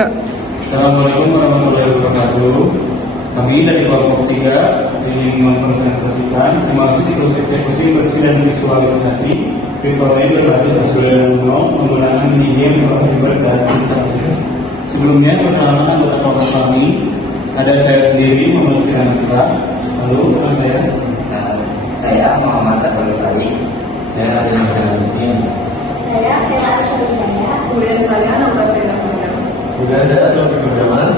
Ya. Assalamualaikum warahmatullahi wabarakatuh. Kami dari kelompok 3 ingin mempresentasikan simulasi siklus eksekusi bersih dan visualisasi Bitcoin berbasis Arduino Uno menggunakan medium controller dan internet. Sebelumnya, perkenalkan anggota kelompok kami. Ada saya sendiri, Muhammad Siranitra. Lalu teman Saya Muhammad Abdul Ali. saya Adrian Jalani. Saya Aisyah. Kemudian saya nama saya Kemudian saya Taufik Jamal.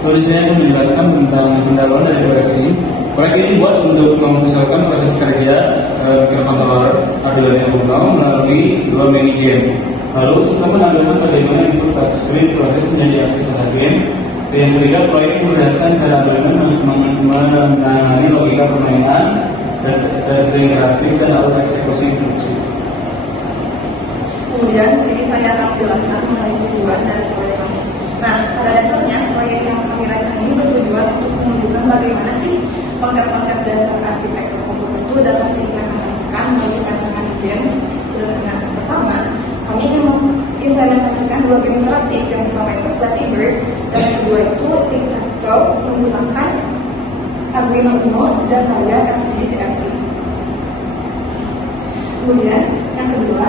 Di sini aku menjelaskan tentang pendalaman dari proyek ini. Proyek ini dibuat untuk memvisualkan proses kerja microcontroller Arduino Uno melalui 2 mini game. Lalu setelah menandakan bagaimana input touchscreen proses menjadi aksi game. Dan yang ketiga, proyek memperlihatkan cara Arduino menangani logika permainan dan grafis dan lalu eksekusi instruksi. Kemudian di sini saya akan menjelaskan mengenai tujuan dari proyek kami. Nah, pada dasarnya proyek yang kami rancang ini bertujuan untuk menunjukkan bagaimana sih konsep-konsep dasar arsitektur komputer itu dapat diimplementasikan melalui rancangan game sederhana. Pertama, kami ingin mengimplementasikan 2 game interaktif. Yang pertama itu Flappy Bird dan yang kedua itu Tic-Tac-Toe menggunakan Arduino Uno dan layar LCD TFT. Kemudian yang kedua,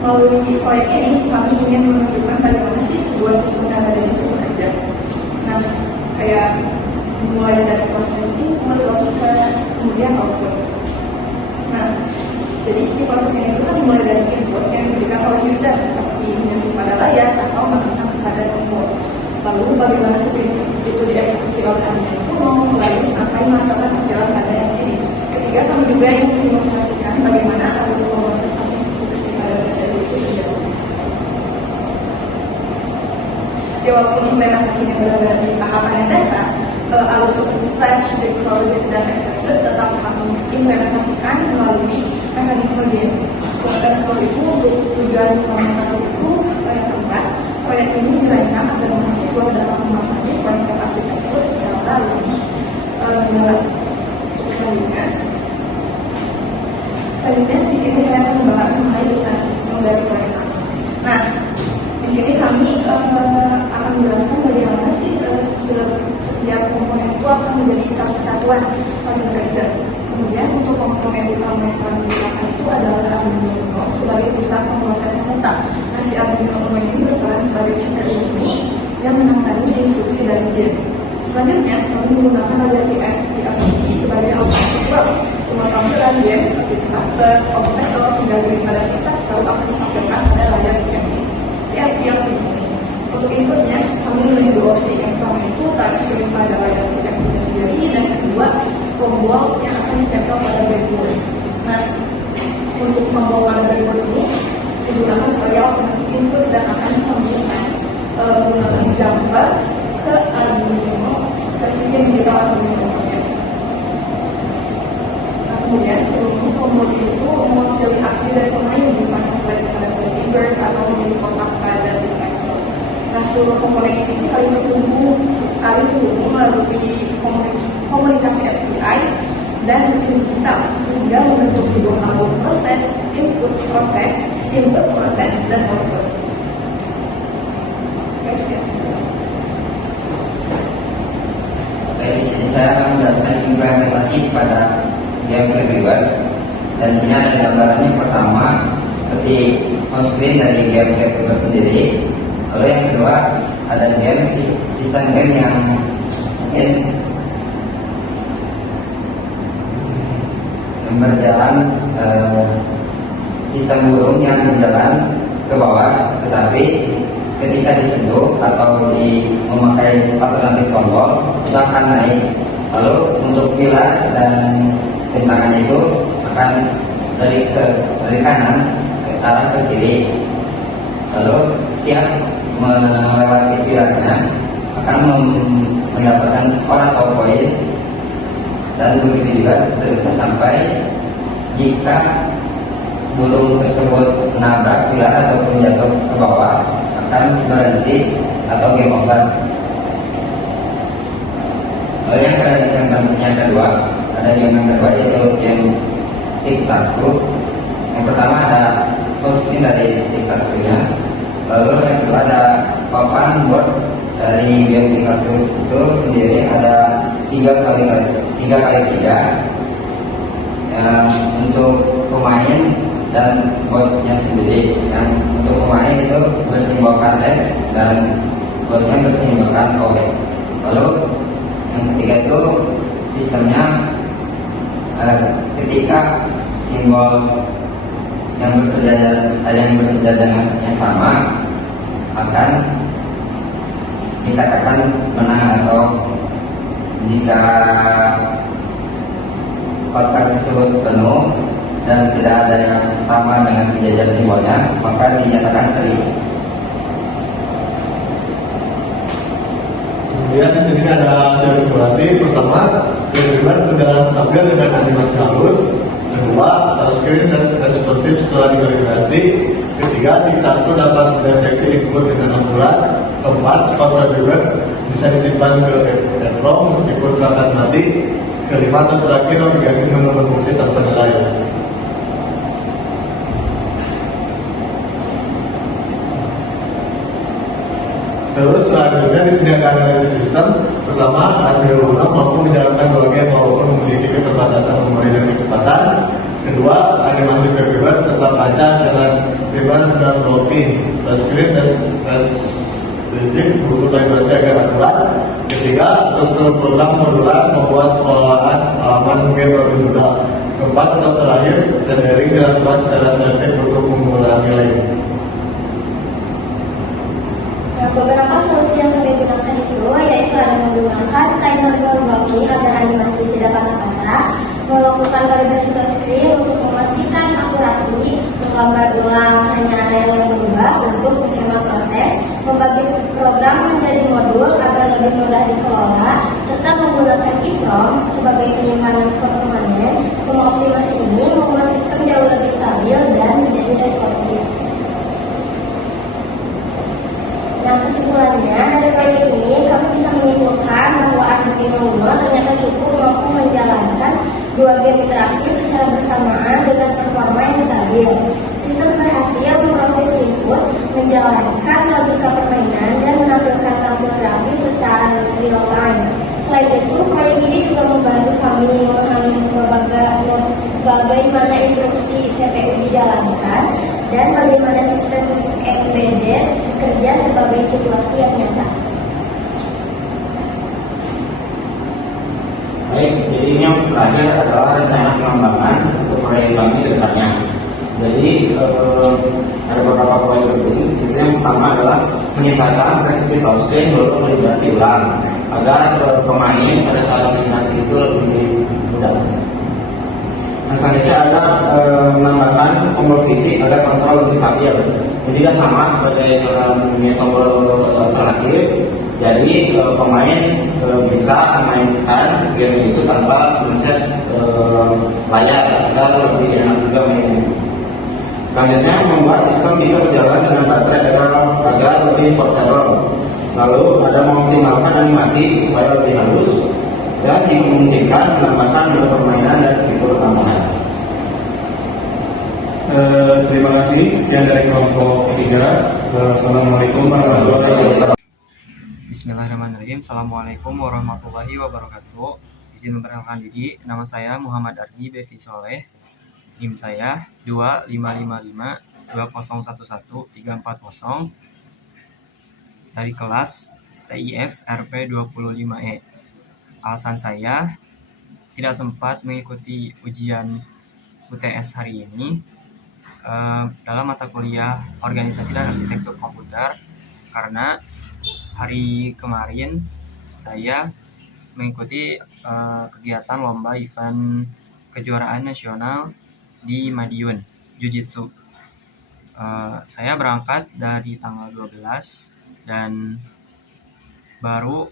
melalui proyek ini kami ingin menunjukkan bagaimana sih sebuah sistem data itu bekerja. Nah, kayak mulai dari proses input, logika, kemudian output. Nah, jadi si proses ini itu kan dimulai dari input yang diberikan oleh user seperti menyentuh pada layar atau menekan pada tombol. Lalu bagaimana sih itu dieksekusi oleh Arduino Uno, lalu sampai masa tampilan pada yang sini. Ketiga, kami juga ingin mendemonstrasikan bagaimana Arduino proses instruksi pada saja itu terjadi. Ya, walaupun implementasinya berada di tahapan yang dasar, alur seperti flash, decode, dan execute tetap kami implementasikan melalui mekanisme game. Setelah itu, untuk tujuan pemahaman itu yang keempat, proyek ini dirancang agar mahasiswa dapat memahami konsep arsitektur secara lebih mendalam. Selanjutnya, di sini saya akan membahas mengenai desain sistem dari proyek kami. Nah, di sini kami akan menjelaskan bagaimana sih setiap komponen itu akan menjadi satu kesatuan saling bekerja. Kemudian untuk komponen utama yang kami gunakan itu adalah Arduino Uno sebagai pusat pemroses yang letak. Nah, si Arduino Uno ini berperan sebagai chip ini yang menangani instruksi dari game. Selanjutnya, kami menggunakan layar TFT LCD sebagai output visual. Semua tampilan game seperti karakter, obstacle, hingga game pada kita selalu akan ditampilkan pada layar TFT LCD ini. Untuk inputnya, kami memiliki 2 opsi. Yang pertama itu touchscreen pada layar TFT sendiri, dan yang kedua tombol yang akan ditempel pada breadboard. Nah, untuk tombol pada breadboard ini digunakan sebagai alternatif input dan akan disambungkan menggunakan jumper ke Arduino yang digital Arduino. Nah, kemudian seluruh tombol itu mewakili aksi dari pemain, misalnya flag pada Flappy Bird atau memilih kotak pada Tic-Tac-Toe. Nah, seluruh komponen itu saling terhubung melalui komunikasi SPI dan digital sehingga membentuk sebuah alur proses, input proses, dan output. Di sini saya akan menjelaskan implementasi pada game Flappy Bird. Dan di sini ada gambarannya. Yang pertama seperti on screen dari game Flappy Bird sendiri. Lalu yang kedua ada game sistem game yang mungkin berjalan, sistem burung yang berjalan ke bawah, tetapi ketika disentuh atau memakai alternatif tombol itu akan naik. Lalu untuk pilar dan rintangannya itu akan dari kanan ke arah ke kiri. Lalu setiap melewati pilarnya akan mendapatkan skor atau poin, dan begitu juga seterusnya sampai jika burung tersebut menabrak pilar ataupun jatuh ke bawah akan berhenti atau game over. Lalu yang kedua, ada game yang kedua yaitu game Tic-Tac-Toe. Yang pertama ada posting dari Tic-Tac-Toe-nya, lalu yang kedua ada di game kartu itu sendiri ada 3x3. Untuk pemain dan botnya sendiri. Yang untuk pemain itu bersimbolkan X dan botnya bersimbolkan O. Lalu yang ketiga itu sistemnya ketika simbol yang bersejajar dengan yang sama akan dikatakan menang, atau jika kotak tersebut penuh dan tidak ada yang sama dengan sejajar simbolnya, maka dinyatakan seri. Kemudian di sini ada hasil simulasi. Pertama, yang terlibat berjalan stabil dengan animasi halus. Kedua, touchscreen dan responsif setelah dikalibrasi. Ketiga, diktator dapat mendeteksi input dengan akurat. Keempat, skor terlibat bisa disimpan ke EEPROM meskipun perangkat mati. Kelima, atau terakhir, aplikasi memang berfungsi tanpa nilai. Terus selanjutnya di sini ada analisis sistem. Pertama, hardware ulang mampu menjalankan bagian walaupun memiliki keterbatasan memori dan kecepatan. Kedua, animasi terlibat tetap lancar dengan bebas dan blocking. Touchscreen dan buku kalibrasi agar akurat. Ketiga, struktur program modular membuat pengelolaan halaman game lebih mudah. Keempat atau terakhir, rendering dilakukan secara selektif untuk mengurangi nilai. Beberapa solusi yang kami gunakan itu yaitu ada menggunakan timer blocking agar animasi tidak patah-patah, melakukan kalibrasi touchscreen untuk memastikan akurasi, menggambar ulang hanya area yang berubah untuk menghemat proses, membagi program menjadi modul agar lebih mudah dikelola, serta menggunakan EEPROM sebagai penyimpanan skor permanen. Semua optimasi ini membuat sistem jauh lebih stabil dan menjadi responsif. Nah, kesimpulannya dari proyek ini kami bisa menyimpulkan bahwa Arduino Uno ternyata cukup mampu menjalankan dua game interaktif secara bersamaan dengan performa yang stabil. Sistem berhasil memproses input, menjalankan logika permainan, dan menampilkan tampil grafis secara real time. Selain itu, proyek ini juga membantu kami memahami bagaimana instruksi CPU dijalankan dan bagaimana sistem embedded bekerja sebagai situasi yang nyata. Baik, jadi ini yang terakhir adalah rencana pengembangan untuk proyek kami ke depannya. Jadi ada beberapa poin penting. Yang pertama adalah meningkatkan presisi touchscreen lalu kalibrasi ulang agar pemain pada saat koordinasi itu lebih mudah. Nah, selanjutnya ada menambahkan tombol fisik agar kontrol lebih stabil. Jadi tidak sama sebagai tombol terakhir. Jadi pemain bisa memainkan game itu tanpa mencet layar agar lebih enak juga mainnya. Selanjutnya membuat sistem bisa berjalan dengan baterai agar lebih portable. Lalu ada mengoptimalkan animasi supaya lebih halus dan dimungkinkan menambahkan mode permainan dan fitur tambahan. Terima kasih. Sekian dari kelompok 3. Assalamualaikum warahmatullahi wabarakatuh. Bismillahirrahmanirrahim. Assalamualaikum warahmatullahi wabarakatuh. Izin memperkenalkan diri, nama saya Muhammad Ardi Bevi Soleh. NIM saya 25552011 340 dari kelas TIF RP 25E. Alasan saya tidak sempat mengikuti ujian UTS hari ini dalam mata kuliah organisasi dan arsitektur komputer karena hari kemarin saya mengikuti kegiatan lomba event kejuaraan nasional di Madiun Jiu-Jitsu. Saya berangkat dari tanggal 12 dan baru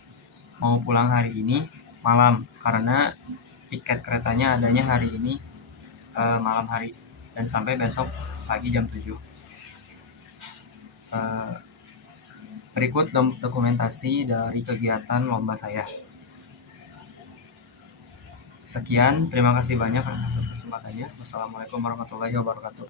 mau pulang hari ini malam karena tiket keretanya adanya hari ini malam hari dan sampai besok pagi jam 7. Berikut dokumentasi dari kegiatan lomba saya. Sekian, terima kasih banyak atas kesempatannya. Wassalamualaikum warahmatullahi wabarakatuh.